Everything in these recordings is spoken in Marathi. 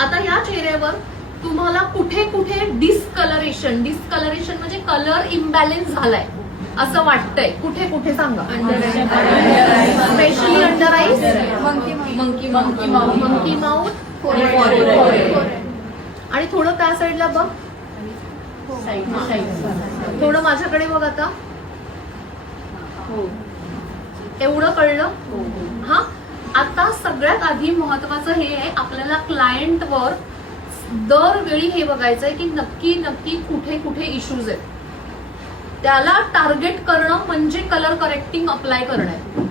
आता या चेहऱ्यावर तुम्हाला कुठे कुठे डिस्कलरेशन म्हणजे कलर इम्बॅलेन्स झालाय असं वाटतंय, कुठे कुठे सांगा. Specially under eyes, monkey mouth, आणि थोडं त्या साईडला बघ, थोडं माझ्याकडे बघ. आता एवढं कळलं? हा. आता सगळ्यात आधी महत्वाचं हे आहे, आपल्याला क्लायंटवर दरवेळी हे बघायचंय की नक्की नक्की कुठे कुठे इश्यूज आहेत. त्याला टार्गेट करणं म्हणजे कलर करेक्टिंग अप्लाय करणं.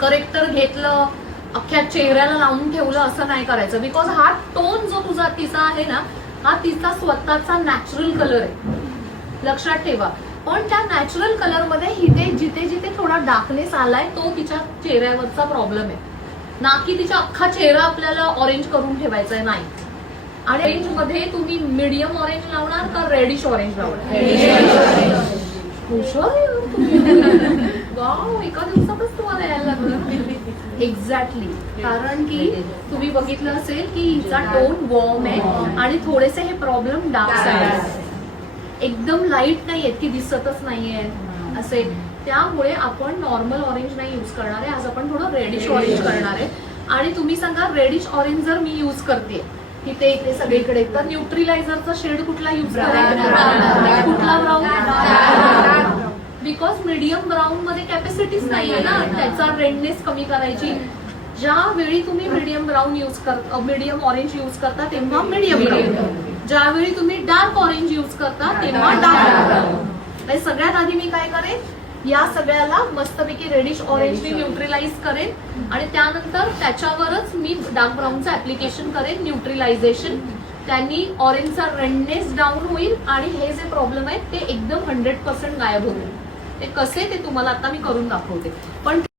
करेक्टर घेतलं अख्ख्या चेहऱ्याला लावून ठेवलं असं नाही करायचं. बिकॉज हा टोन जो तुझा तिचा आहे ना, हा तिचा स्वतःचा नॅचरल कलर आहे, लक्षात ठेवा. पण त्या नॅचरल कलर मध्ये जिथे जिथे थोडा डार्कनेस आलाय तो तिच्या चेहऱ्यावरचा प्रॉब्लेम आहे, ना की तिचा अख्खा चेहरा आपल्याला ऑरेंज करून ठेवायचा आहे. नाही. आणि ऑरेंज मध्ये तुम्ही मीडियम ऑरेंज लावणार का रेडिश ऑरेंज लावणार? वाव, एका दिवसातच तुम्हाला यायला लागलं. एक्झॅक्टली. कारण की तुम्ही बघितलं असेल की हिचा टोन वॉर्म आहे आणि थोडेसे हे प्रॉब्लेम डार्क साईड, एकदम लाईट नाहीयेत की दिसतच नाहीये असे. त्यामुळे आपण नॉर्मल ऑरेंज नाही युज करणार आहे, आज आपण थोडं रेडिश ऑरेंज करणार आहे. आणि तुम्ही सांगा, रेडिश ऑरेंज जर मी युज करते इथे इथे सगळीकडे, तर न्यूट्रिलायझरचा शेड कुठला युज करायचा? कुठला? ब्राऊन. बिकॉज मीडियम ब्राऊन मध्ये कॅपॅसिटीच नाहीये ना त्याचा रेडनेस कमी करायची. ज्यावेळी तुम्ही मीडियम ब्राऊन युज करता, मीडियम ऑरेंज युज करता तेव्हा मीडियम ब्राऊन, ज्यावेळी तुम्ही डार्क ऑरेंज युज करता तेव्हा डार्क ब्राऊन. सगळ्यात आधी मी काय करेन, या सगळ्याला मस्तपैकी रेडिश ऑरेंजने न्यूट्रिलाइज करेन आणि त्यानंतर त्याच्यावरच मी डार्क ब्राऊनचं ऍप्लिकेशन करेन, न्यूट्रिलायझेशन. त्यांनी ऑरेंजचा रेडनेस डाऊन होईल आणि हे जे प्रॉब्लेम आहेत ते एकदम 100% गायब होतील. ते कसे ते तुम्हाला आता मी करून दाखवते. पण